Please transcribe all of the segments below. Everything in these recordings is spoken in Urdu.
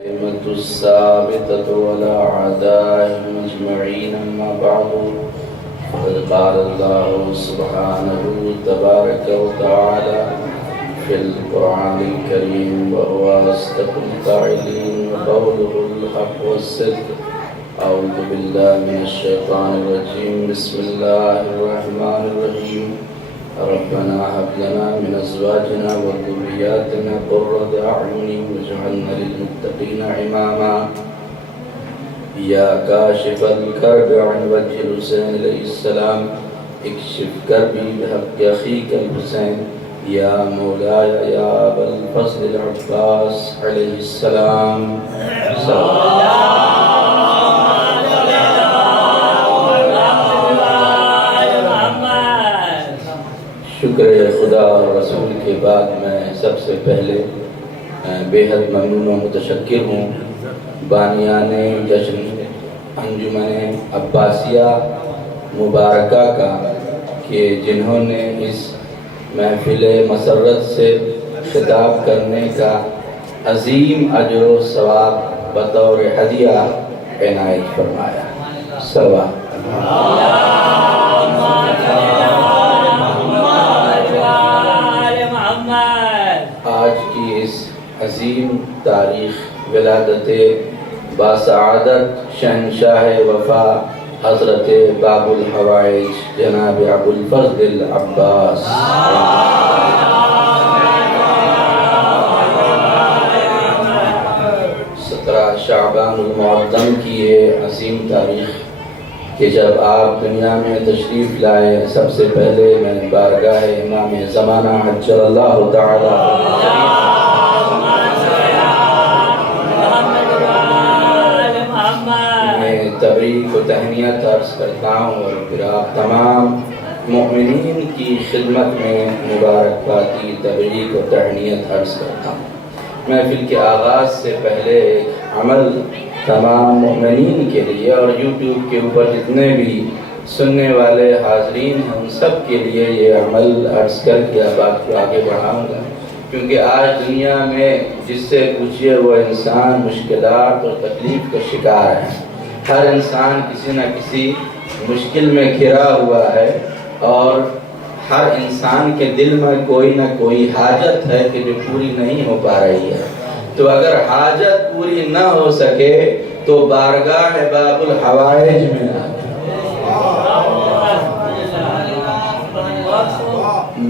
الكلمة الثابتة ولا أعدائهم أجمعين أما بعد فقد قال الله سبحانه تبارك وتعالى في القرآن الكريم وهو أصدق القائلين وقوله الحق والصدق. أعوذ بالله من الشيطان الرجيم. بسم الله الرحمن الرحيم. ربنا هب لنا من أزواجنا وذرياتنا قرة أعين واجعلنا للمتقين إماما. يا كاشف الكرب عن وجه الحسين عليه السلام اكشف كربي بحق أخيك الحسين. يا مولاي يا أبا الفضل العباس عليه السلام. شکر خدا اور رسول کے بعد میں سب سے پہلے بے حد ممنون و متشکر ہوں بانیان جشن انجمن عباسیہ مبارکہ کا کہ جنہوں نے اس محفل مسرت سے خطاب کرنے کا عظیم اجر و ثواب بطور ہدیہ عنایت فرمایا. آج کی اس عظیم تاریخ ولادت باسعادت شہنشاہ وفا حضرت باب الحوائج جناب ابو الفضل العباس 17 شعبان المعظم کی یہ عظیم تاریخ کہ جب آپ دنیا میں تشریف لائے سب سے پہلے میں بارگاہ امام زمانہ عجل اللہ تعالی میں تبریک و تہنیت عرض کرتا ہوں اور پھر آپ تمام مؤمنین کی خدمت میں مبارکباد کی تبریک و تہنیت عرض کرتا ہوں. محفل کے آغاز سے پہلے ایک عمل تمام مؤمنین کے لیے اور یوٹیوب کے اوپر جتنے بھی سننے والے حاضرین ہیں ان سب کے لیے یہ عمل عرض کر کے بات کو آگے بڑھاؤں گا، کیونکہ آج دنیا میں جس سے پوچھئے وہ انسان مشکلات اور تکلیف کا شکار ہے. ہر انسان کسی نہ کسی مشکل میں گھرا ہوا ہے اور ہر انسان کے دل میں کوئی نہ کوئی حاجت ہے کہ جو پوری نہیں ہو پا رہی ہے. تو اگر حاجت پوری نہ ہو سکے تو بارگاہ باب الحوائج میں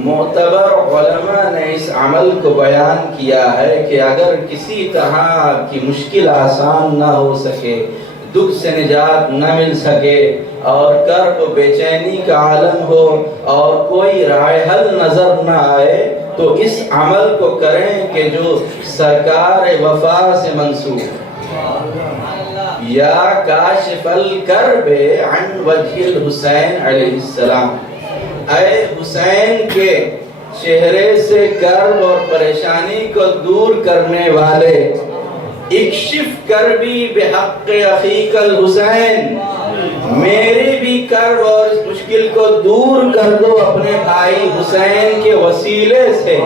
معتبر علماء نے اس عمل کو بیان کیا ہے کہ اگر کسی طرح کی مشکل آسان نہ ہو سکے، دکھ سے نجات نہ مل سکے اور کرب و بے چینی کا عالم ہو اور کوئی رائے حل نظر نہ آئے تو اس عمل کو کریں کہ جو سرکار وفا سے منسوب یا کاشف الکرب عن وجہ الحسین علیہ السلام. اے حسین کے چہرے سے کرب اور پریشانی کو دور کرنے والے اکشف کربی بحق اخیک الحسین، میری بھی کرب اور اس مشکل کو دور کر دو اپنے بھائی حسین کے وسیلے سے.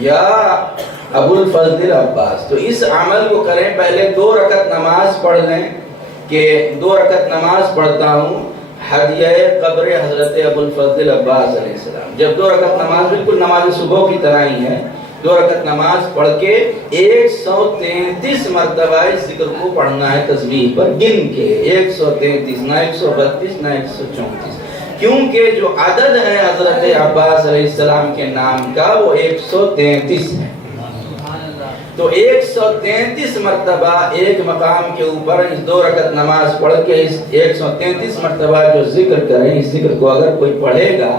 یا ابو الفضل العباس. تو اس عمل کو کریں، پہلے 2 رکعت نماز پڑھ لیں کہ 2 رکعت نماز پڑھتا ہوں ہدیہ قبر حضرت ابو الفضل العباس علیہ السلام. جب 2 رکعت نماز بالکل نماز صبح کی طرح ہی ہے، 2 رکعت نماز پڑھ کے 133 مرتبہ اس ذکر کو پڑھنا ہے تسبیح پر گن کے. 133 نہ 132 نہ 134، کیونکہ جو عدد ہے حضرت عباس علیہ السلام کے نام کا وہ 133 ہے. تو 133 مرتبہ ایک مقام کے اوپر اس 2 رکعت نماز پڑھ کے اس 133 مرتبہ جو ذکر کریں، اس ذکر کو اگر کوئی پڑھے گا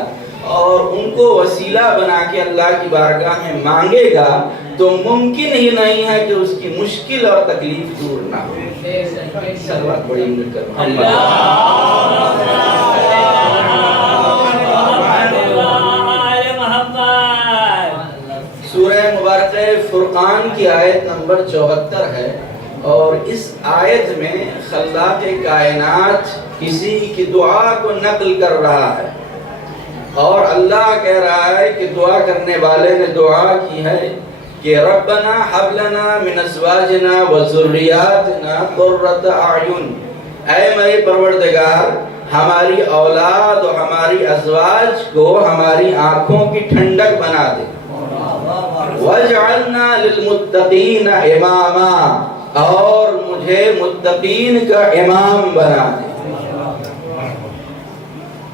اور ان کو وسیلہ بنا کے اللہ کی بارگاہ میں مانگے گا تو ممکن ہی نہیں ہے کہ اس کی مشکل اور تکلیف دور نہ ہو. سلوات بڑی مل کر سورہ مبارکہ فرقان کی آیت نمبر 74 ہے. اور اس آیت میں خلاق کائنات کسی کی دعا کو نقل کر رہا ہے اور اللہ کہہ رہا ہے کہ دعا کرنے والے نے دعا کی ہے کہ ربنا حب لنا من ازواجنا و ذریاتنا قرۃ اعین، اے میرے پروردگار ہماری اولاد اور ہماری ازواج کو ہماری آنکھوں کی ٹھنڈک بنا دے، وَاجْعَلْنَا لِلْمُتَّقِينَ إِمَامًا، اور مجھے متقین کا امام بنا دے۔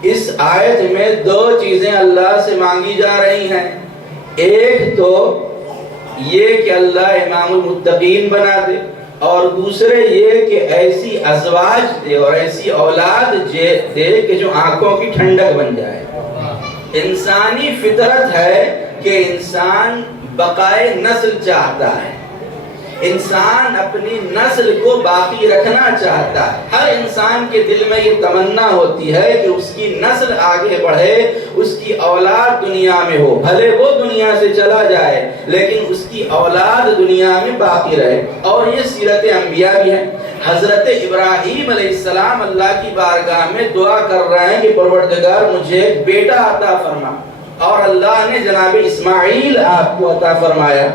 اس آیت میں دو چیزیں اللہ سے مانگی جا رہی ہیں، ایک تو یہ کہ اللہ امام المتقین بنا دے، اور دوسرے یہ کہ ایسی ازواج دے اور ایسی اولاد دے کہ جو آنکھوں کی ٹھنڈک بن جائے۔ انسانی فطرت ہے کہ انسان بقائے نسل چاہتا ہے، انسان اپنی نسل کو باقی رکھنا چاہتا ہے۔ ہر انسان کے دل میں یہ تمنا ہوتی ہے کہ اس کی نسل آگے بڑھے، اس کی اولاد دنیا میں ہو، بھلے وہ دنیا سے چلا جائے لیکن اس کی اولاد دنیا میں باقی رہے۔ اور یہ سیرت انبیاء بھی ہے۔ حضرت ابراہیم علیہ السلام اللہ کی بارگاہ میں دعا کر رہے ہیں کہ پروردگار مجھے بیٹا عطا فرما، اور اللہ نے جناب اسماعیل آپ کو عطا فرمایا۔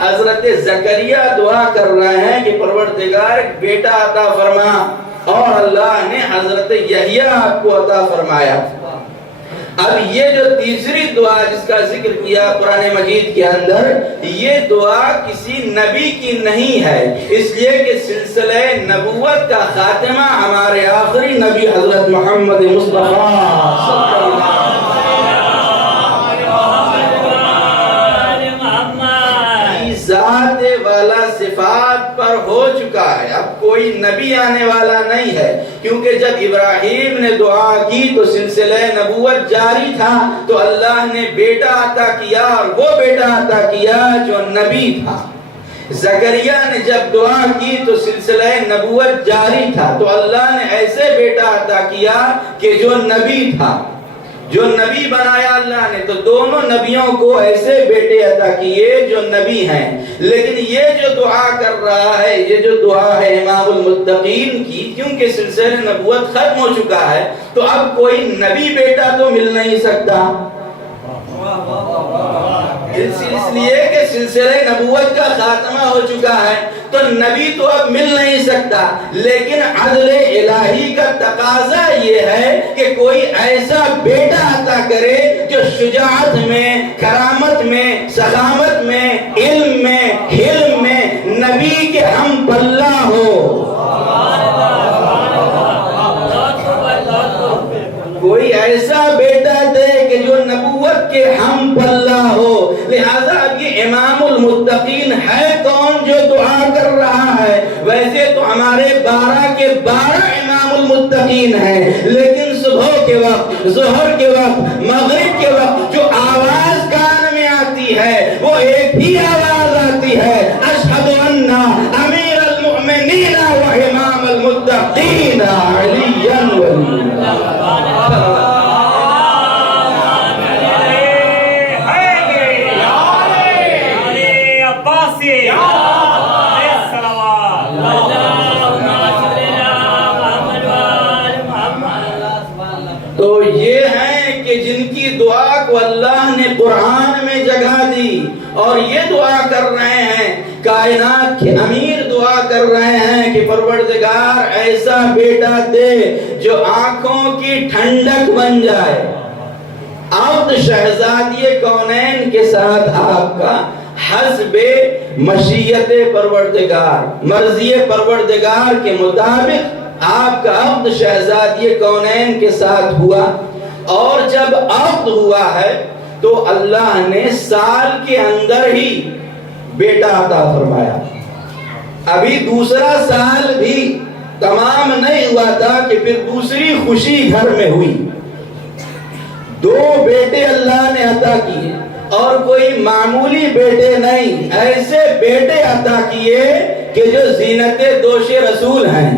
حضرت زکریا دعا کر رہے ہیں کہ پروردگار ایک بیٹا عطا فرما، اور اللہ نے حضرت یحییٰ آپ کو عطا فرمایا۔ اب یہ جو تیسری دعا جس کا ذکر کیا قرآن مجید کے اندر، یہ دعا کسی نبی کی نہیں ہے، اس لیے کہ سلسلہ نبوت کا خاتمہ ہمارے آخری نبی حضرت محمد مصطفیٰ صلی اللہ علیہ وسلم ذات والا صفات پر ہو چکا ہے۔ اب کوئی نبی آنے والا نہیں ہے، کیونکہ جب ابراہیم نے دعا کی تو سلسلہ نبوت جاری تھا، تو اللہ نے بیٹا عطا کیا، اور وہ بیٹا عطا کیا جو نبی تھا۔ زکریا نے جب دعا کی تو سلسلہ نبوت جاری تھا، تو اللہ نے ایسے بیٹا عطا کیا کہ جو نبی تھا، جو نبی بنایا اللہ نے، تو دونوں نبیوں کو ایسے بیٹے عطا کیے جو نبی ہیں۔ لیکن یہ جو دعا کر رہا ہے، یہ جو دعا ہے امام المتقین کی، کیونکہ سلسلہ نبوت ختم ہو چکا ہے تو اب کوئی نبی بیٹا تو مل نہیں سکتا، اس لیے کہ سلسلہ نبوت کا خاتمہ ہو چکا ہے تو نبی تو اب مل نہیں سکتا۔ لیکن عدل الہی کا تقاضا یہ ہے کہ کوئی ایسا بیٹا عطا کرے جو شجاعت میں، کرامت میں، سخاوت میں، علم میں، حلم میں نبی کے ہم پلہ ہو۔ کوئی ایسا بیٹا دے کہ جو نبوت کے ہم پلہ ہو۔ لہذا اب یہ امام المتقین ہے کون جو دعا کر رہا ہے؟ ویسے تو ہمارے 12 کے 12 امام المتقین ہیں، لیکن صبح کے وقت، ظہر کے وقت، مغرب کے وقت جو آواز کان میں آتی ہے وہ ایک ہی آواز آتی ہے، اشہد ان امیر المؤمنین و امام المتقین علی ولی تو یہ ہیں کہ جن کی دعا کو اللہ نے قرآن میں جگہ دی، اور یہ دعا کر رہے ہیں، کائنات کے امیر دعا کر رہے ہیں کہ پروردگار ایسا بیٹا دے جو آنکھوں کی ٹھنڈک بن جائے۔ عبد شہزادی کونین کے ساتھ آپ کا حسب مشیت پروردگار، مرضی پروردگار کے مطابق آپ کا عقد شہزادی کونین کے ساتھ ہوا، اور جب عقد ہوا ہے تو اللہ نے سال کے اندر ہی بیٹا عطا فرمایا۔ ابھی دوسرا سال بھی تمام نہیں ہوا تھا کہ پھر دوسری خوشی گھر میں ہوئی، 2 بیٹے اللہ نے عطا کیے، اور کوئی معمولی بیٹے نہیں، ایسے بیٹے عطا کیے کہ جو زینت دوش رسول ہیں،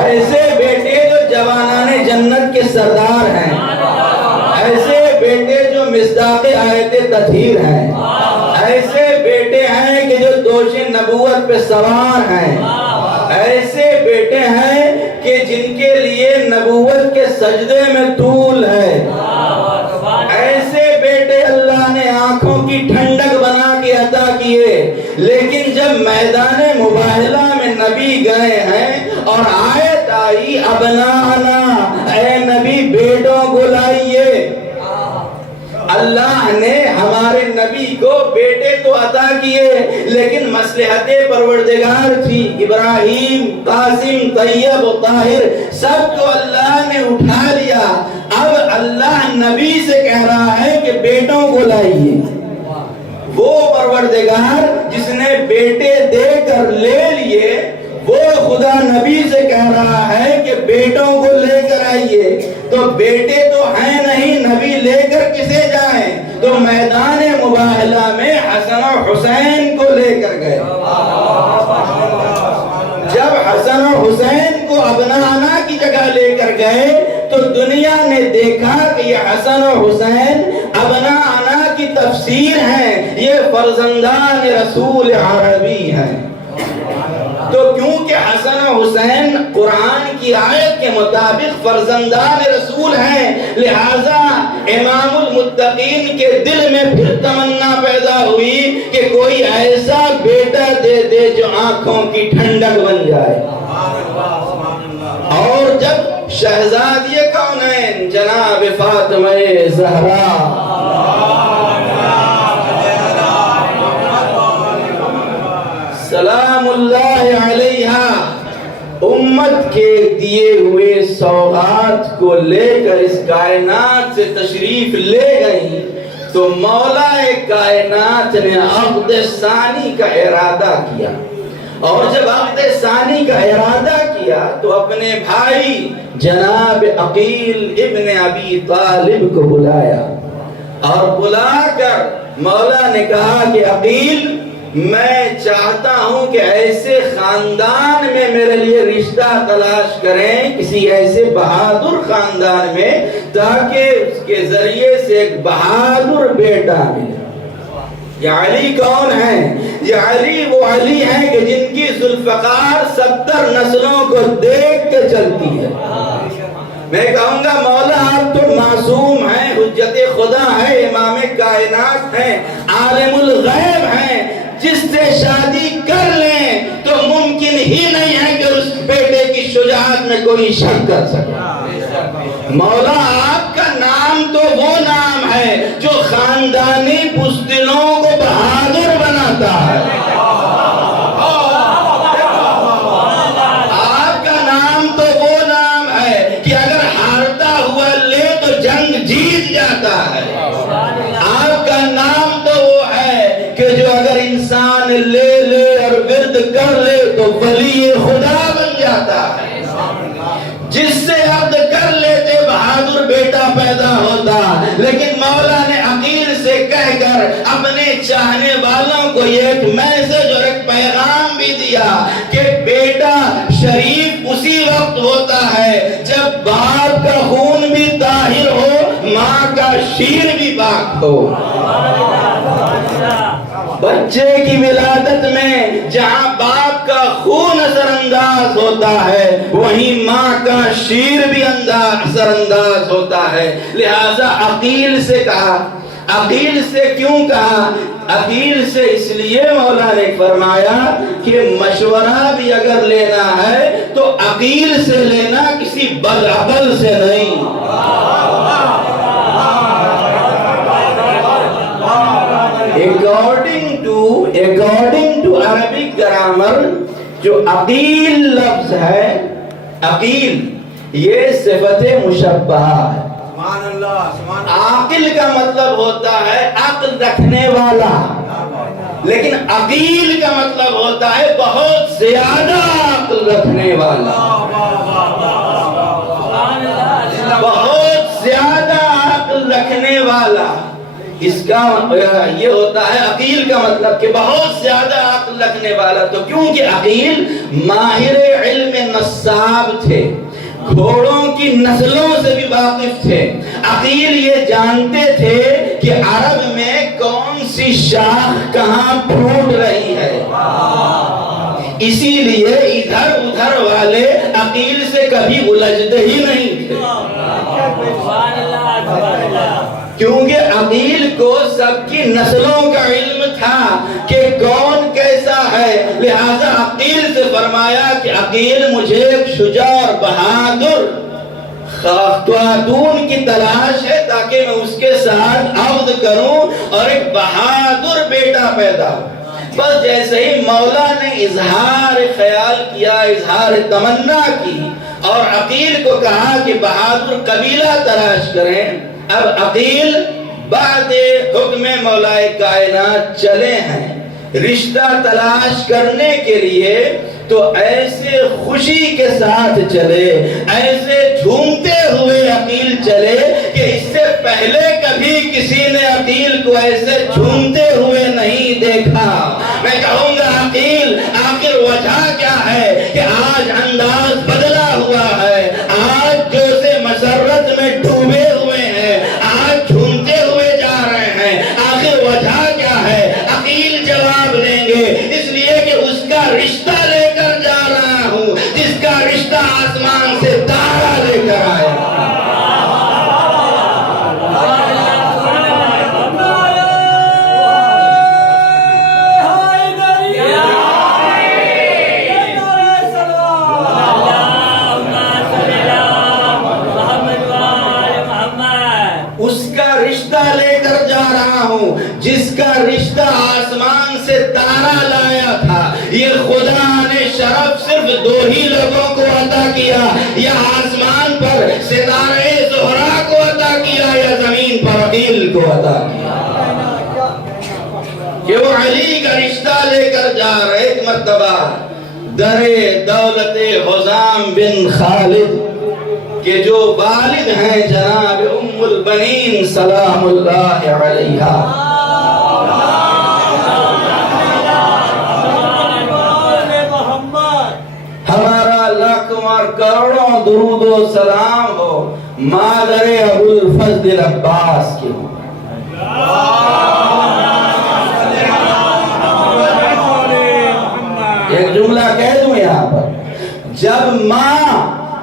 ایسے بیٹے جو جوانان جنت کے سردار ہیں، ایسے بیٹے جو مصداق آیت تطہیر ہیں، ایسے بیٹے ہیں کہ جو جوش نبوت پہ سوار ہیں، ایسے بیٹے ہیں کہ جن کے لیے نبوت کے سجدے میں طول ہے، ایسے بیٹے اللہ نے آنکھوں کی ٹھنڈک بنا کے عطا کیے، لیکن جب میدان مباہلہ میں نبی گئے ہیں اور آیت آئی ابنانا، اے نبی بیٹوں کو لائیے، اللہ نے ہمارے نبی کو بیٹے تو عطا کیے لیکن مصلحت پروردگار تھی، ابراہیم، قاسم، طیب و طاہر سب کو اللہ نے اٹھا لیا، اب اللہ نبی سے کہہ رہا ہے کہ بیٹوں کو لائیے۔ وہ پروردگار جس نے بیٹے دے کر لے لیے، وہ خدا نبی سے کہہ رہا ہے کہ بیٹوں کو لے کر آئیے، تو بیٹے تو ہیں نہیں، نبی لے کر کسے جائیں؟ تو میدان مباہلہ میں حسن و حسین کو لے کر گئے۔ جب حسن و حسین کو ابنانا کی جگہ لے کر گئے تو دنیا نے دیکھا کہ یہ حسن و حسین ابنانا کی تفسیر ہیں، یہ فرزندان رسول عربی ہیں۔ تو کیونکہ حسن و حسین قرآن کی آیت کے مطابق فرزندان رسول ہیں، لہذا امام المتقین کے دل میں پھر تمنا پیدا ہوئی کہ کوئی ایسا بیٹا دے دے جو آنکھوں کی ٹھنڈک بن جائے۔ اور جب شہزادی کونین جناب فاطمہ زہرا سلام اللہ علیہا امت کے دیے ہوئے سوغات کو لے کر اس کائنات سے تشریف لے گئی تو مولا کائنات نے عقد ثانی کا ارادہ کیا، اور جب عقد ثانی کا ارادہ کیا تو اپنے بھائی جناب عقیل ابن ابی طالب کو بلایا، اور بلا کر مولا نے کہا کہ عقیل میں چاہتا ہوں کہ ایسے خاندان میں میرے لیے رشتہ تلاش کریں، کسی ایسے بہادر خاندان میں، تاکہ اس کے ذریعے سے ایک بہادر بیٹا ملے۔ یہ علی کون ہیں؟ یہ علی وہ علی ہیں کہ جن کی ذوالفقار 70 نسلوں کو دیکھ کے چلتی ہے۔ میں کہوں گا مولا آپ تو معصوم ہیں، حجت خدا ہے، امام کائنات ہیں، عالم الغیب ہیں، جس سے شادی کر لیں تو ممکن ہی نہیں ہے کہ اس بیٹے کی شجاعت میں کوئی شک کر سکے۔ مولا آپ کا نام تو وہ نام ہے جو خاندانی بزدلوں کو بہادر بناتا ہے۔ آپ کا نام تو وہ نام ہے کہ اگر ہارتا ہوا لے تو جنگ جیت جاتا ہے۔ آپ کا نام تو وہ ہے کہ جو اگر انسان لے لے اور ورد کر لے تو ولی خدا بن جاتا ہے۔ جس سے عقد کر لیتے بہادر بیٹا پیدا ہوتا، لیکن مولا نے عقیل سے کہہ کر اپنے چاہنے والوں کو ایک میسج اور ایک پیغام بھی دیا کہ بیٹا شریف اسی وقت ہوتا ہے جب باپ کا خون بھی طاہر ہو، ماں کا شیر بھی پاک ہو۔ بچے کی ولادت میں جہاں باپ کا خون اثر انداز ہوتا ہے، وہیں ماں کا شیر بھی اثر انداز ہوتا ہے۔ لہذا عقیل سے کہا، عقیل سے کیوں کہا؟ عقیل سے اس لیے مولا نے فرمایا کہ مشورہ بھی اگر لینا ہے تو عقیل سے لینا، کسی بدعقل سے نہیں۔ According to Arabic grammar جو عقیل لفظ ہے، عقیل یہ صفت مشبہہ ہے۔ عاقل کا مطلب ہوتا ہے عقل رکھنے والا، لیکن عقیل کا مطلب ہوتا ہے بہت زیادہ عقل رکھنے والا، بہت زیادہ عقل رکھنے والا۔ اس کا یہ ہوتا ہے عقیل کا مطلب کہ بہت زیادہ عقل رکھنے والا۔ تو کیونکہ عقیل ماہر علم نصاب تھے، گھوڑوں کی نسلوں سے بھی واقف تھے۔ عقیل یہ جانتے تھے کہ عرب میں کون سی شاخ کہاں پھوٹ رہی ہے، اسی لیے ادھر ادھر والے عقیل سے کبھی الجھتے ہی نہیں تھے، کیونکہ عقیل کو سب کی نسلوں کا علم تھا کہ کون کیسا ہے۔ لہذا عقیل سے فرمایا کہ عقیل مجھے ایک شجاع اور بہادر خاتون کی تلاش ہے تاکہ میں اس کے ساتھ عقد کروں اور ایک بہادر بیٹا پیدا ہو۔ بس جیسے ہی مولا نے اظہار خیال کیا، اظہار تمنا کی اور عقیل کو کہا کہ بہادر قبیلہ تلاش کریں، اب عقیل بعد حکم مولا کائنات چلے ہیں رشتہ تلاش کرنے کے لیے، تو ایسے خوشی کے ساتھ چلے، ایسے جھومتے ہوئے عقیل چلے کہ اس سے پہلے کبھی کسی نے عقیل کو ایسے جھومتے ہوئے نہیں دیکھا۔ میں کہوں گا عقیل آخر وجہ کیا ہے کہ آج انداز بدلا ہوا ہے، آج جو سے مسرت میں ڈوبے ہوئے ہیں، آج جھومتے ہوئے جا رہے ہیں، آخر وجہ کیا ہے؟ عقیل جواب دیں گے اس لیے کہ اس کا رشتہ لے کر جا رہا ہوں، جس کا رشتہ آسمان سے تارا لے کر آیا۔ جس کا رشتہ آسمان سے تارا لایا تھا۔ یہ خدا نے شرف صرف دو ہی لوگوں کو عطا کیا، یا آسمان پر ستارے زہرا کو عطا کیا یا زمین پر عقیل کو عطا کیا، کہ وہ علی کا رشتہ لے کر جا رہے۔ ایک مرتبہ در دولت حزام بن خالد کہ جو والد ہیں جناب ام البنین سلام اللہ علیہا، ہمارا لاکھوں اور کروڑوں درود و سلام ہو مادر ابو الفضل عباس کی۔ ایک جملہ کہہ دوں یہاں پر، جب ماں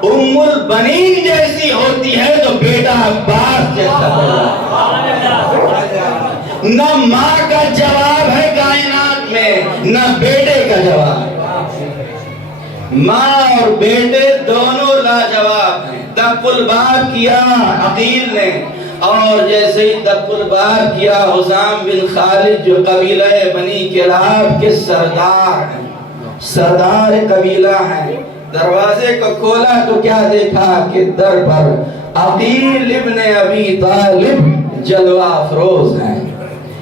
ام البنین جیسی ہوتی ہے تو بیٹا عباس جیسا ہے۔ نہ ماں کا جواب ہے کائنات میں، نہ بیٹے کا جواب۔ ماں اور بیٹے دونوں لاجواب ہیں۔ دق الباب کیا عقیل نے، اور جیسے ہی دق الباب کیا حزام بن خالد جو قبیلہ بنی کلاب کے سردار ہیں، سردار قبیلہ ہیں، دروازے کو کھولا تو کیا دیکھا کہ در پر عقیل ابن ابی طالب جلوہ افروز ہیں۔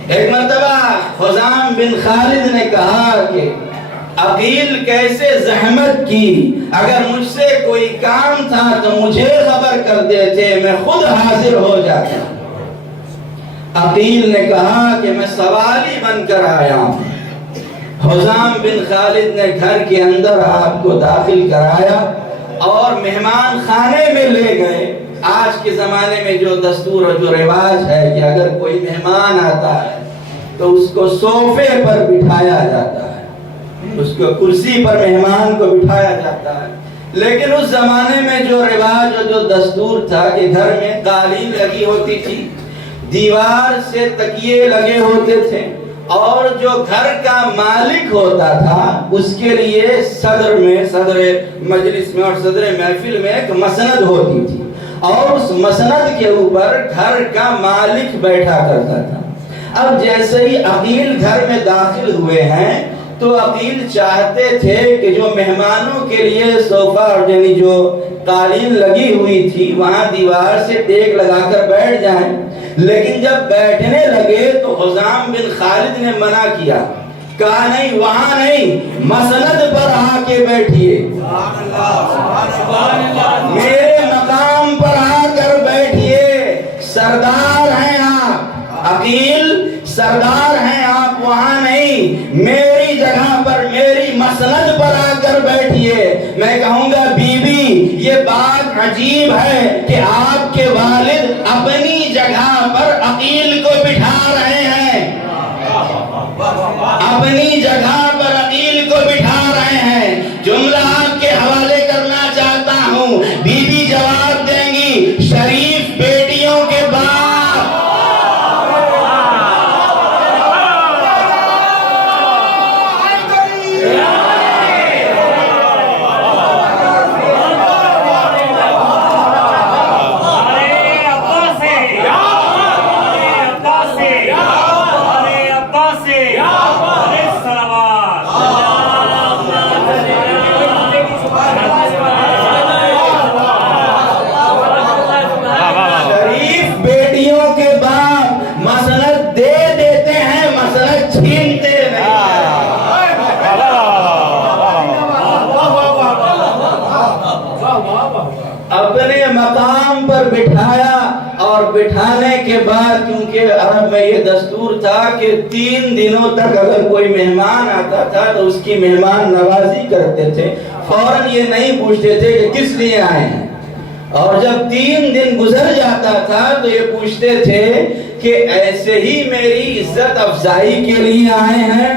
ایک مرتبہ حزام بن خالد نے کہا کہ عقیل کیسے زحمت کی، اگر مجھ سے کوئی کام تھا تو مجھے خبر کر دیتے، میں خود حاضر ہو جاتا۔ عقیل نے کہا کہ میں سوالی بن کر آیا ہوں۔ حزام بن خالد نے گھر کے اندر آپ کو داخل کرایا اور مہمان خانے میں لے گئے۔ آج کے زمانے میں جو دستور اور جو رواج ہے کہ اگر کوئی مہمان آتا ہے تو اس کو صوفے پر بٹھایا جاتا ہے، اس کو کرسی پر مہمان کو بٹھایا جاتا ہے۔ لیکن اس زمانے میں جو رواج اور جو دستور تھا کہ گھر میں قالین لگی ہوتی تھی، دیوار سے تکیے لگے ہوتے تھے، اور جو گھر کا مالک ہوتا تھا اس کے لیے صدر مجلس میں اور صدر محفل میں ایک مسند ہوتی تھی، اور اس مسند کے اوپر گھر کا مالک بیٹھا کرتا تھا۔ اب جیسے ہی عقیل گھر میں داخل ہوئے ہیں تو عقیل چاہتے تھے کہ جو مہمانوں کے لیے صوفہ اور یعنی جو قالین لگی ہوئی تھی وہاں دیوار سے ٹیک لگا کر بیٹھ جائیں، لیکن جب بیٹھنے لگے تو حزام بن خالد نے منع کیا، کہا نہیں، وہاں نہیں، مسند پر آ کے بیٹھیے، میرے مقام پر آ کر بیٹھیے، سردار ہیں آپ، عقیل سردار ہیں آپ، وہاں نہیں، میری جگہ پر میری مسند پر آ کر بیٹھیے۔ میں کہوں گا بی بی یہ بات عجیب ہے کہ آپ کے والد اپنی جگہ پر عقیل کو بٹھا رہے ہیں، اپنی جگہ پر عقیل کو بٹھا رہے ہیں۔ جملہ آپ کے حوالے کرنا چاہتا ہوں، بی بی جواب دیں گی، شریف بیٹیوں کے باپ۔ اپنے مقام پر بٹھایا، اور بٹھانے کے بعد کیونکہ عرب میں یہ دستور تھا کہ 3 دنوں تک اگر کوئی مہمان آتا تھا تو اس کی مہمان نوازی کرتے تھے، فوراً یہ نہیں پوچھتے تھے کہ کس لیے آئے ہیں، اور جب 3 دن گزر جاتا تھا تو یہ پوچھتے تھے کہ ایسے ہی میری عزت افزائی کے لیے آئے ہیں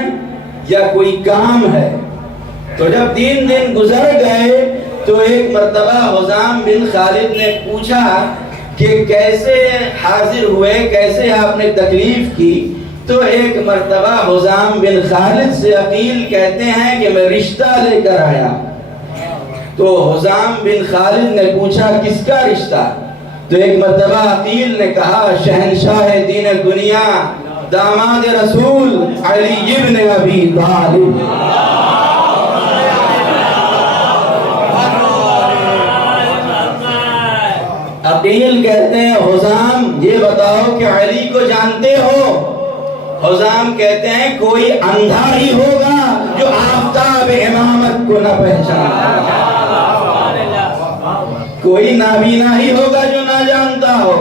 یا کوئی کام ہے۔ تو جب 3 دن گزر گئے تو ایک مرتبہ حزام بن خالد نے پوچھا کہ کیسے حاضر ہوئے، کیسے آپ نے تکلیف کی؟ تو ایک مرتبہ حزام بن خالد سے عقیل کہتے ہیں کہ میں رشتہ لے کر آیا۔ تو حزام بن خالد نے پوچھا کس کا رشتہ؟ تو ایک مرتبہ عقیل نے کہا شہنشاہ دین دنیا داماد رسول علی ابن ابی طالب۔ عقیل کہتے ہیں حزام یہ بتاؤ کہ علی کو جانتے ہو؟ حزام کہتے ہیں کوئی اندھا ہی ہوگا جو آفتاب امامت کو نہ پہچانتا، کوئی نابینا ہی ہوگا جو نہ جانتا ہو۔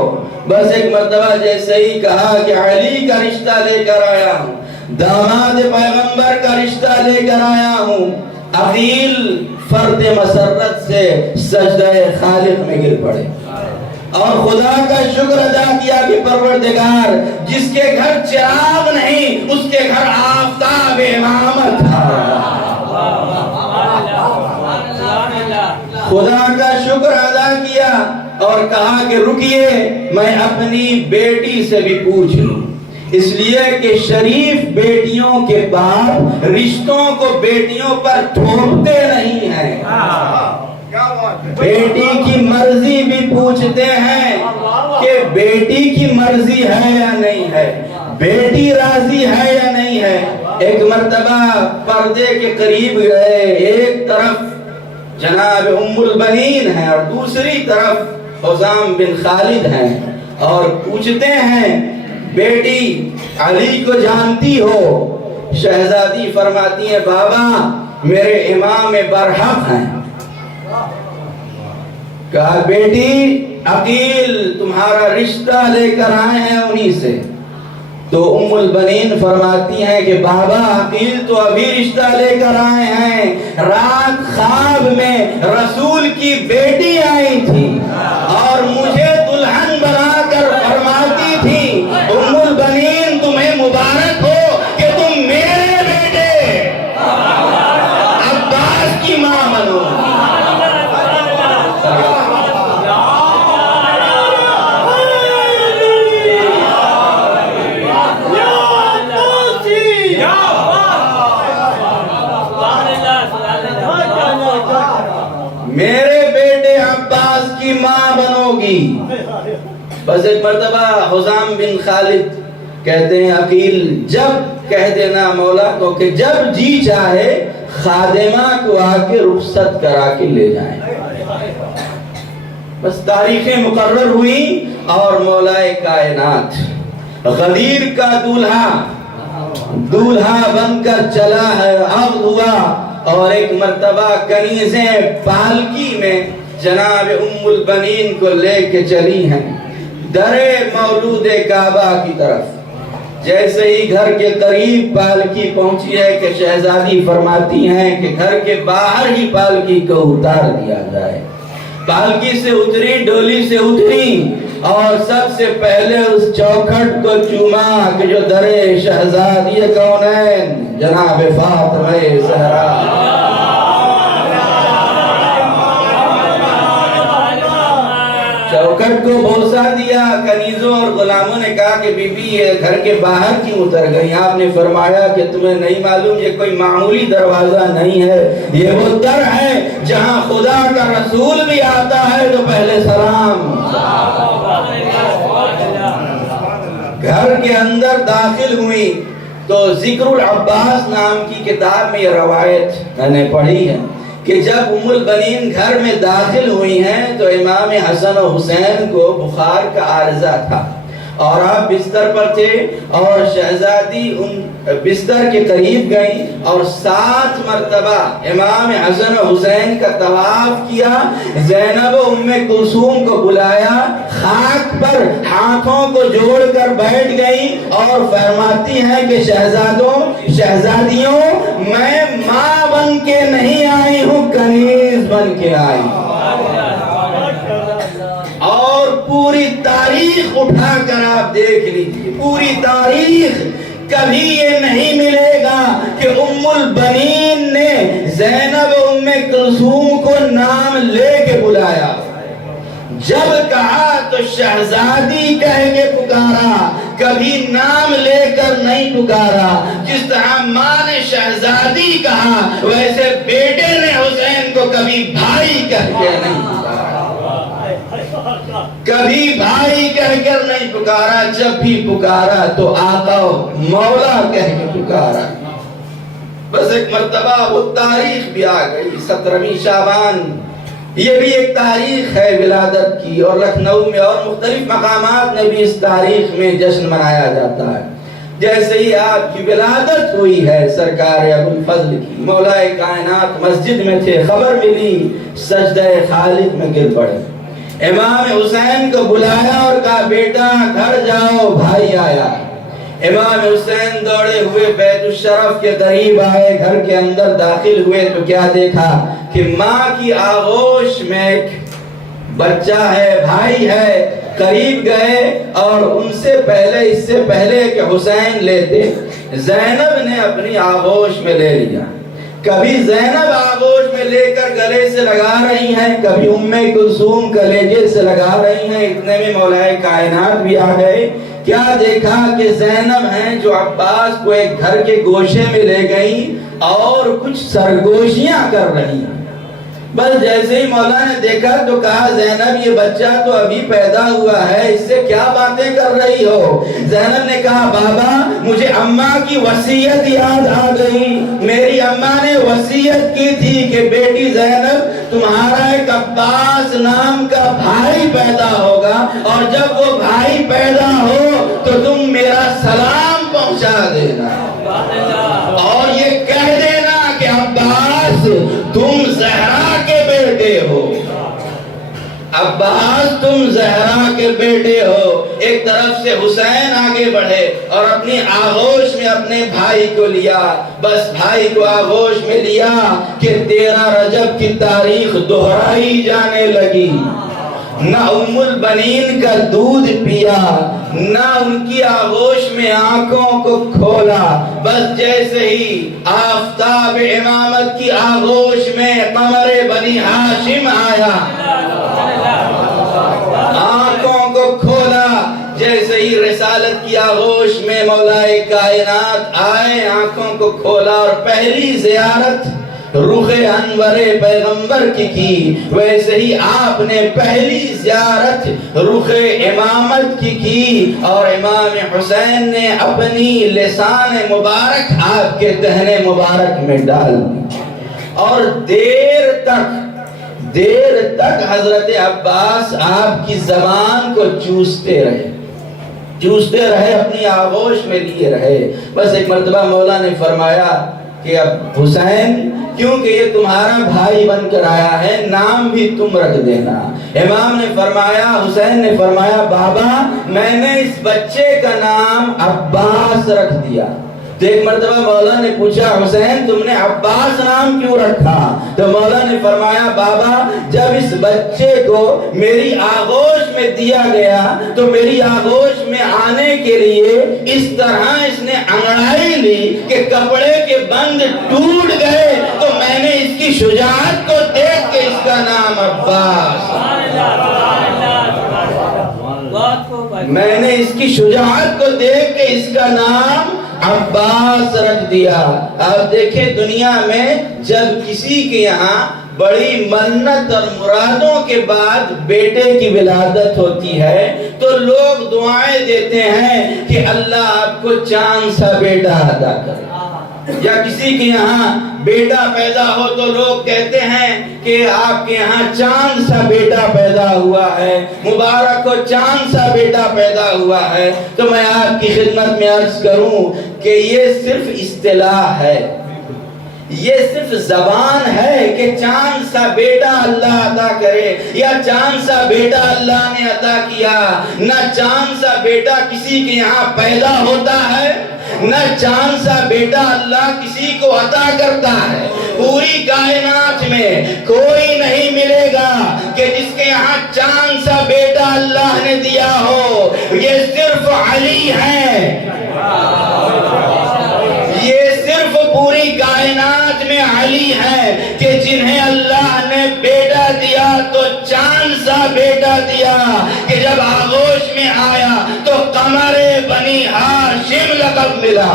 بس ایک مرتبہ جیسے ہی کہا کہ علی کا رشتہ لے کر آیا ہوں، داماد پیغمبر کا رشتہ لے کر آیا ہوں، عقیل فرد مسرت سے سجدہ خالق میں گر پڑے اور خدا کا شکر ادا کیا کہ پروردگار جس کے گھر چراغ نہیں اس کے گھر آفتاب امامت تھا۔ خدا کا شکر ادا کیا اور کہا کہ رکیے میں اپنی بیٹی سے بھی پوچھ لوں، اس لیے کہ شریف بیٹیوں کے باپ رشتوں کو بیٹیوں پر تھوپتے نہیں ہیں، بیٹی کی مرضی بھی پوچھتے ہیں کہ بیٹی کی مرضی ہے یا نہیں ہے، بیٹی راضی ہے یا نہیں ہے۔ ایک مرتبہ پردے کے قریب گئے، ایک طرف جناب ام البنین ہیں اور دوسری طرف حزام بن خالد ہیں، اور پوچھتے ہیں بیٹی علی کو جانتی ہو؟ شہزادی فرماتی ہیں بابا میرے امام برحق ہیں۔ کہا بیٹی عقیل تمہارا رشتہ لے کر آئے ہیں انہی سے۔ تو ام البنین فرماتی ہیں کہ بابا عقیل تو ابھی رشتہ لے کر آئے ہیں، رات خواب میں رسول کی بیٹی آئی تھی اور مجھے دلہن بنا کر فرماتی تھی ام البنین تمہیں مبارک ہو کہ تم میرے بیٹے عباس کی ماں بنو۔ میرے بیٹے عباس کی ماں بنو گی۔ بس ایک مرتبہ حزام بن خالد کہتے ہیں عقیل جب کہہ دینا مولا کو کہ جب جی چاہے خادمہ کو آ کے رخصت کرا کے لے جائیں۔ بس تاریخیں مقرر ہوئی اور مولا کائنات غدیر کا دولہا بن کر چلا ہے، عقد ہوا، اور ایک مرتبہ کنیزیں پالکی میں جناب ام البنین کو لے کے چلی ہیں درے مولود کعبہ کی طرف۔ جیسے ہی گھر کے قریب پالکی پہنچی ہے کہ شہزادی فرماتی ہیں کہ گھر کے باہر ہی پالکی کو اتار دیا جائے۔ پالکی سے اتری، ڈولی سے اتری اور سب سے پہلے اس چوکھٹ کو چوما کہ جو در شہزادی کونین جناب فاطمہ زہرا۔ چوکھٹ کو بوسہ دیا۔ کنیزوں اور غلاموں نے کہا کہ بی بی یہ گھر کے باہر کیوں اتر گئی؟ آپ نے فرمایا کہ تمہیں نہیں معلوم یہ کوئی معمولی دروازہ نہیں ہے، یہ وہ در ہے جہاں خدا کا رسول بھی آتا ہے تو پہلے سلام۔ گھر کے اندر داخل ہوئی تو ذکر العباس نام کی کتاب میں یہ روایت میں نے پڑھی ہے کہ جب ام البنین گھر میں داخل ہوئی ہیں تو امام حسن و حسین کو بخار کا عارضہ تھا اور آپ بستر پر تھے اور شہزادی ان بستر کے قریب گئی اور 7 مرتبہ امام حسن و حسین کا طواف کیا۔ زینب و ام کلثوم کو بلایا، خاک پر ہاتھوں کو جوڑ کر بیٹھ گئی اور فرماتی ہیں کہ شہزادیوں میں ماں بن کے نہیں آئی ہوں، کنیز بن کے آئی ہوں۔ اور پوری تاریخ اٹھا کر آپ دیکھ لیجیے، پوری تاریخ کبھی یہ نہیں ملے گا کہ ام البنین نے زینب ام کلثوم کو نام لے کے بلایا۔ جب کہا تو شہزادی کہہ کے پکارا، کبھی نام لے کر نہیں پکارا۔ جس طرح ماں نے شہزادی کہا ویسے بیٹے نے حسین کو کبھی بھائی کہہ کے نہیں پکارا، کبھی بھائی کہہ کر نہیں پکارا، جب بھی پکارا تو آقا مولا کہہ کے پکارا۔ بس ایک مرتبہ وہ تاریخ بھی آ گئی، 17ویں شعبان، یہ بھی ایک تاریخ ہے ولادت کی، اور لکھنؤ میں اور مختلف مقامات میں بھی اس تاریخ میں جشن منایا جاتا ہے۔ جیسے ہی آپ کی ولادت ہوئی ہے سرکار ابو الفضل کی، مولا کائنات مسجد میں تھے، خبر ملی، سجدہ خالد میں گر پڑے۔ امام حسین کو بلایا اور کہا بیٹا گھر جاؤ، بھائی آیا۔ امام حسین دوڑے ہوئے بیت الشرف کے قریب آئے، گھر کے اندر داخل ہوئے تو کیا دیکھا کہ ماں کی آغوش میں ایک بچہ ہے، بھائی ہے۔ قریب گئے اور ان سے پہلے، اس سے پہلے کہ حسین لیتے، زینب نے اپنی آغوش میں لے لیا۔ کبھی زینب آغوش میں لے کر گلے سے لگا رہی ہیں، کبھی ام کلثوم کلیجے سے لگا رہی ہیں۔ اتنے میں مولا کائنات بھی آ گئے۔ کیا دیکھا کہ زینب ہیں جو عباس کو ایک گھر کے گوشے میں لے گئی اور کچھ سرگوشیاں کر رہی ہیں۔ بس جیسے ہی مولا نے دیکھا تو کہا زینب یہ بچہ تو ابھی پیدا ہوا ہے، اس سے کیا باتیں کر رہی ہو؟ زینب نے کہا بابا مجھے اماں کی وصیت یاد آ گئی، میری اماں نے وصیت کی تھی کہ بیٹی زینب تمہارا ایک عباس نام کا بھائی پیدا ہوگا، اور جب وہ بھائی پیدا ہو تو تم میرا سلام پہنچا دینا اور یہ کہہ دینا کہ عباس تم زہرا کے بیٹے ہو، عباس تم زہرا کے بیٹے ہو۔ ایک طرف سے حسین آگے بڑھے اور اپنی آغوش میں اپنے بھائی کو لیا، بس بھائی کو آغوش میں لیا کہ 13 رجب کی تاریخ دہرائی جانے لگی۔ نہ ام البنین کا دودھ پیا، نہ ان کی آغوش میں آنکھوں کو کھولا، بس جیسے ہی آفتاب امامت کی آغوش میں قمر بنی ہاشم آیا، آنکھوں کو کھولا۔ جیسے ہی رسالت کی آغوش میں مولا کائنات آئے، آنکھوں کو کھولا اور پہلی زیارت رخ انور پیغمبر کی، ویسے ہی آپ نے پہلی زیارت رخ امامت کی اور امام حسین نے اپنی لسان مبارک آپ کے دہنے مبارک میں ڈال دی، اور دیر تک حضرت عباس آپ کی زبان کو چوستے رہے، اپنی آغوش میں لیے رہے۔ بس ایک مرتبہ مولا نے فرمایا کہ اب حسین کیونکہ یہ تمہارا بھائی بن کر آیا ہے، نام بھی تم رکھ دینا۔ امام نے فرمایا، حسین نے فرمایا بابا میں نے اس بچے کا نام عباس رکھ دیا۔ تو ایک مرتبہ مولا نے پوچھا حسین تم نے عباس نام کیوں رکھا؟ تو مولا نے فرمایا بابا جب اس بچے کو میری آغوش میں دیا گیا تو میری آغوش میں آنے کے لیے اس طرح اس نے انگڑائی لی کہ کپڑے کے بند ٹوٹ گئے، تو میں نے اس کی شجاعت کو دیکھ کے اس کا نام عباس، میں نے اس کی شجاعت کو دیکھ کے اس کا نام عباس رکھ دیا۔ آپ دیکھیں دنیا میں جب کسی کے یہاں بڑی منت اور مرادوں کے بعد بیٹے کی ولادت ہوتی ہے تو لوگ دعائیں دیتے ہیں کہ اللہ آپ کو چاند سا بیٹا عطا کرے، یا کسی کے یہاں بیٹا پیدا ہو تو لوگ کہتے ہیں کہ آپ کے یہاں چاند سا بیٹا پیدا ہوا ہے، مبارک ہو چاند سا بیٹا پیدا ہوا ہے۔ تو میں آپ کی خدمت میں عرض کروں کہ یہ صرف اصطلاح ہے، یہ صرف زبان ہے کہ چاند سا بیٹا اللہ عطا کرے یا چاند سا بیٹا اللہ نے عطا کیا۔ نہ چاند سا بیٹا کسی کے یہاں پیدا ہوتا ہے، نہ چاند سا بیٹا اللہ کسی کو عطا کرتا ہے۔ پوری کائنات میں کوئی نہیں ملے گا کہ جس کے یہاں چاند سا بیٹا اللہ نے دیا ہو، یہ صرف علی ہے، یہ صرف پوری کائنات میں علی ہے کہ جنہیں اللہ نے بیٹا دیا تو چاند سا بیٹا دیا کہ جب آغوش میں آیا تو قمر بنی ہاشم لقب ملا،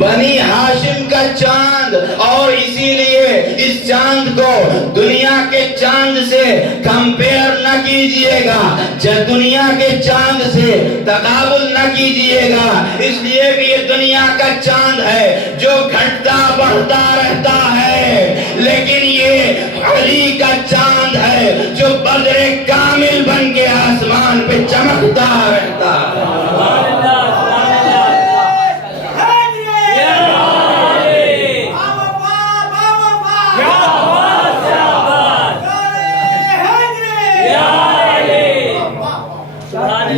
بنی ہاشم کا چاند۔ اور اسی لیے اس چاند کو دنیا کے چاند سے کمپیئر نہ کیجئے گا، دنیا کے چاند سے تقابل نہ کیجئے گا، اس لیے کہ یہ دنیا کا چاند ہے جو گھٹتا بڑھتا رہتا ہے، لیکن یہ علی کا چاند ہے جو بدر کامل بن کے آسمان پہ چمکتا رہتا ہے۔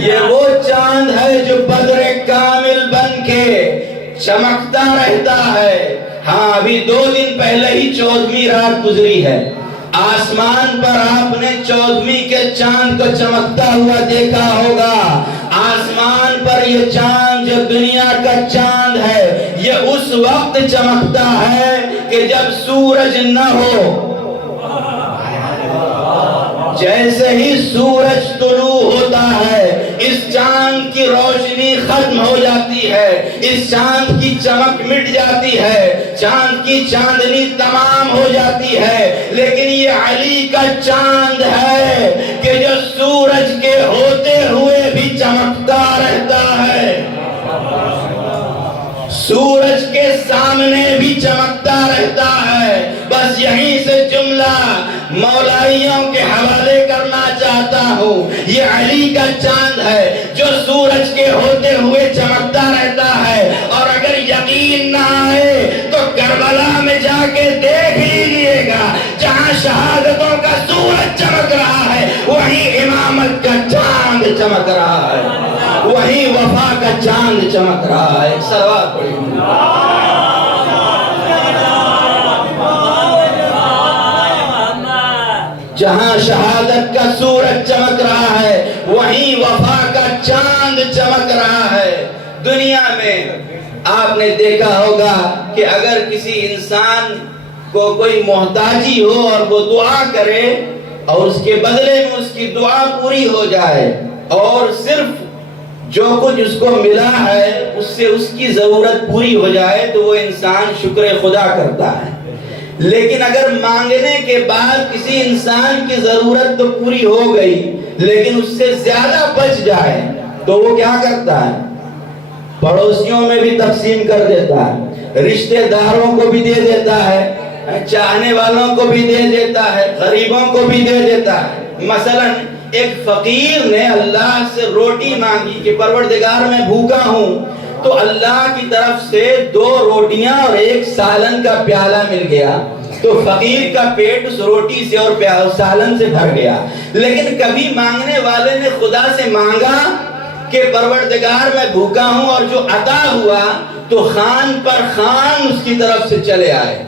یہ وہ چاند ہے جو بدر کامل بن کے چمکتا رہتا ہے۔ ہاں ابھی 2 دن پہلے ہی 14ویں رات گزری ہے، آسمان پر آپ نے 14ویں کے چاند کو چمکتا ہوا دیکھا ہوگا۔ آسمان پر یہ چاند جو دنیا کا چاند ہے یہ اس وقت چمکتا ہے کہ جب سورج نہ ہو، جیسے ہی سورج طلوع ہوتا ہے اس چاند کی روشنی ختم ہو جاتی ہے، اس چاند کی چمک مٹ جاتی ہے، چاند کی چاندنی تمام ہو جاتی ہے۔ لیکن یہ علی کا چاند ہے کہ جو سورج کے ہوتے ہوئے بھی چمکتا رہتا ہے، سورج کے سامنے بھی چمکتا رہتا ہے۔ بس یہیں سے جملہ مولائیوں کے حوالے کرنا چاہتا ہوں، یہ علی کا چاند ہے جو سورج کے ہوتے ہوئے چمکتا رہتا ہے۔ اور اگر یقین نہ آئے تو کربلا میں جا کے دیکھ لیجیے گا، جہاں شہادتوں کا سورج چمک رہا ہے وہیں امامت کا چاند چمک رہا ہے، وہیں وفا کا چاند چمک رہا ہے۔ صلوات پڑھیں۔ جہاں شہادت کا سورج چمک رہا ہے وہیں وفا کا چاند چمک رہا ہے۔ دنیا میں آپ نے دیکھا ہوگا کہ اگر کسی انسان کو کوئی محتاجی ہو اور وہ دعا کرے اور اس کے بدلے میں اس کی دعا پوری ہو جائے اور صرف جو کچھ اس کو ملا ہے اس سے اس کی ضرورت پوری ہو جائے تو وہ انسان شکر خدا کرتا ہے۔ لیکن اگر مانگنے کے بعد کسی انسان کی ضرورت تو پوری ہو گئی لیکن اس سے زیادہ بچ جائے تو وہ کیا کرتا ہے؟ پڑوسیوں میں بھی تقسیم کر دیتا ہے، رشتہ داروں کو بھی دے دیتا ہے، چاہنے والوں کو بھی دے دیتا ہے، غریبوں کو بھی دے دیتا ہے۔ مثلاً ایک فقیر نے اللہ سے روٹی مانگی کہ پروردگار میں بھوکا ہوں، تو اللہ کی طرف سے 2 روٹیاں اور 1 سالن کا پیالہ مل گیا، تو فقیر کا پیٹ اس روٹی سے اور سالن سے بھر گیا۔ لیکن کبھی مانگنے والے نے خدا سے مانگا کہ پروردگار میں بھوکا ہوں، اور جو عطا ہوا تو خان پر خان اس کی طرف سے چلے آئے۔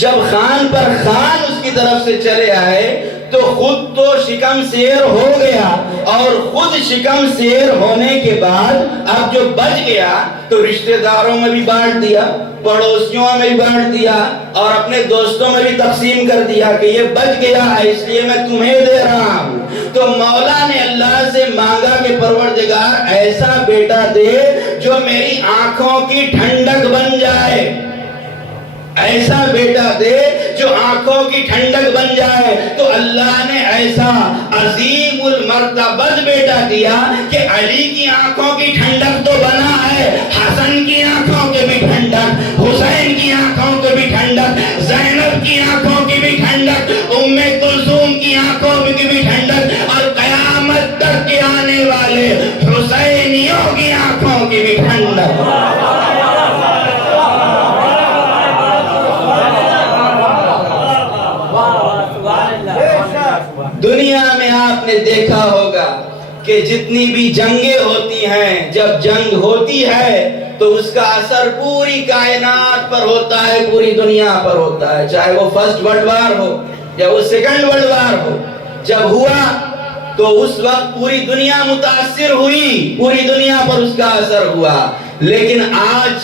جب خان پر خان اس کی طرف سے چلے آئے تو خود تو شکم سیر ہو گیا، اور خود شکم سیر ہونے کے بعد اب جو بچ گیا تو رشتہ داروں میں بھی بانٹ دیا، پڑوسیوں میں بھی بانٹ دیا، اور اپنے دوستوں میں بھی تقسیم کر دیا کہ یہ بچ گیا ہے اس لیے میں تمہیں دے رہا ہوں۔ تو مولا نے اللہ سے مانگا کہ پروردگار ایسا بیٹا دے جو میری آنکھوں کی ٹھنڈک بن جائے، ایسا بیٹا دے جو آنکھوں کی ٹھنڈک بن جائے۔ تو اللہ نے ایسا عظیم المرتبت بیٹا دیا کہ علی کی آنکھوں کی ٹھنڈک تو بنا ہے، حسن کی آنکھوں کی بھی ٹھنڈک، حسین کی آنکھوں کی بھی ٹھنڈک، زینب کی آنکھوں کی بھی ٹھنڈک، ام کلثوم کی آنکھوں کی بھی ٹھنڈک، اور قیامت تک کے آنے والے حسینیوں کی آنکھوں کی بھی ٹھنڈک۔ دنیا میں آپ نے دیکھا ہوگا کہ جتنی بھی جنگیں ہوتی ہیں، جب جنگ ہوتی ہے تو اس کا اثر پوری کائنات پر ہوتا ہے، پوری دنیا پر ہوتا ہے، چاہے وہ فرسٹ ورلڈ وار ہو یا وہ سیکنڈ ورلڈ وار ہو۔ جب ہوا تو اس وقت پوری دنیا متاثر ہوئی، پوری دنیا پر اس کا اثر ہوا، لیکن آج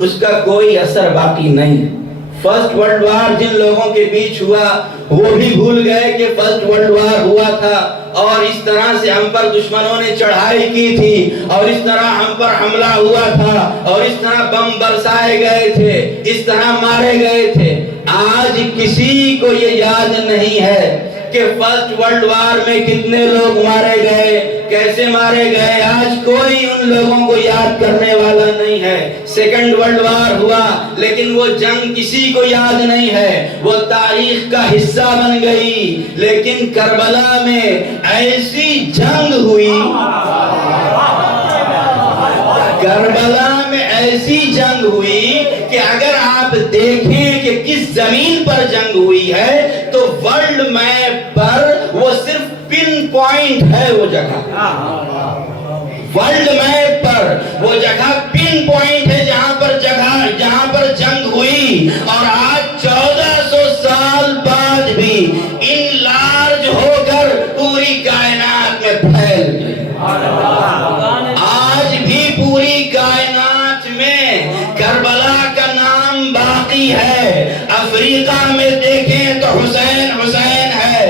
اس کا کوئی اثر باقی نہیں ہے۔ فرسٹ ورلڈ وار جن لوگوں کے بیچ ہوا وہ بھی بھول گئے کہ فرسٹ ورلڈ وار ہوا تھا، اور اس طرح سے ہم پر دشمنوں نے چڑھائی کی تھی، اور اس طرح ہم پر حملہ ہوا تھا، اور اس طرح بم برسائے گئے تھے، اس طرح مارے گئے تھے۔ آج کسی کو یہ یاد نہیں ہے کہ فرسٹ ورلڈ وار میں کتنے لوگ مارے گئے، کیسے مارے گئے، آج کوئی ان لوگوں کو یاد کرنے والا نہیں ہے۔ سیکنڈ ورلڈ وار ہوا لیکن وہ جنگ کسی کو یاد نہیں ہے، وہ تاریخ کا حصہ بن گئی، لیکن کربلا میں ایسی جنگ ہوئی، کربلا میں ایسی جنگ ہوئی کہ اگر آپ دیکھیں کہ کس زمین پر جنگ ہوئی ہے تو ورلڈ میپ پر وہ صرف پن پوائنٹ ہے، وہ جگہ ورلڈ میپ پر وہ جگہ پن پوائنٹ ہے جہاں پر جنگ ہوئی، اور آج 1400 سال بعد بھی انلارج ہو کر پوری کائنات میں پھیل گئی۔ آج بھی پوری کائنات میں کربلا کا نام باقی ہے۔ افریقہ میں دیکھیں تو حسین حسین ہے،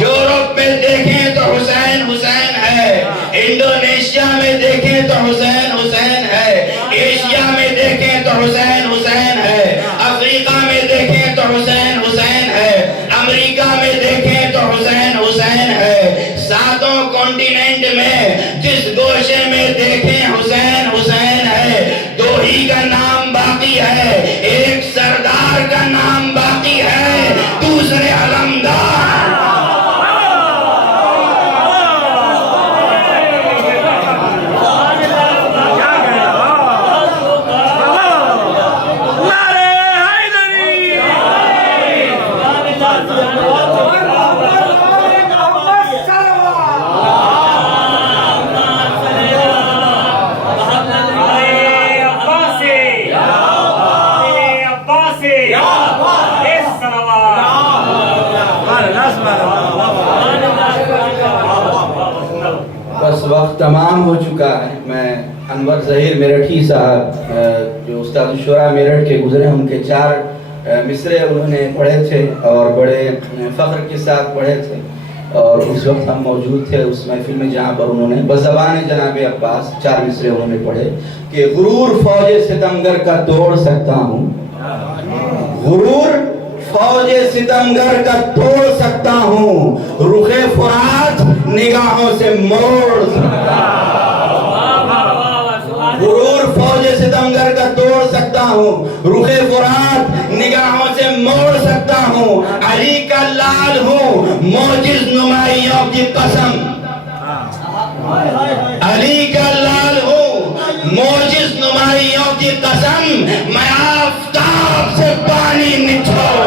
یورپ میں دیکھیں تو حسین حسین ہے، انڈونیشیا میں دیکھیں تو حسین حسین ہے، ایشیا میں دیکھیں تو حسین حسین ہے، افریقہ میں دیکھیں تو حسین حسین ہے، امریکہ میں دیکھیں تو حسین حسین ہے، ساتوں کانٹیننٹ میں جس گوشے میں دیکھیں حسین حسین ہے۔ دو ہی کا نام باقی ہے، ایک سردار کا نام باقی ہے، دوسرے علمدار۔ بس وقت تمام ہو چکا ہے۔ میں انور ظہیر میرٹھی صاحب جو استاد الشورا میرٹھ کے گزرے، ان کے 4 مصرے انہوں نے پڑھے تھے اور بڑے فخر کے ساتھ پڑھے تھے، اور اس وقت ہم موجود تھے اس محفل میں جہاں پر انہوں نے بزبان جناب عباس 4 مصرے انہوں نے پڑھے کہ غرور فوج ستمگر کا توڑ سکتا ہوں، غرور فوج ستمگر کا توڑ سکتا ہوں، رخ فرات نگاہوں سے موڑ سکتا ہوں، غرور فوج ستمگر کا توڑ سکتا ہوں، رخ فرات نگاہوں سے موڑ سکتا ہوں، علی کا لال ہوں موجز نمائیوں کی قسم، علی کا لال ہوں موجز نمائیوں کی قسم، میں آفتاب سے پانی نچوڑ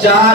4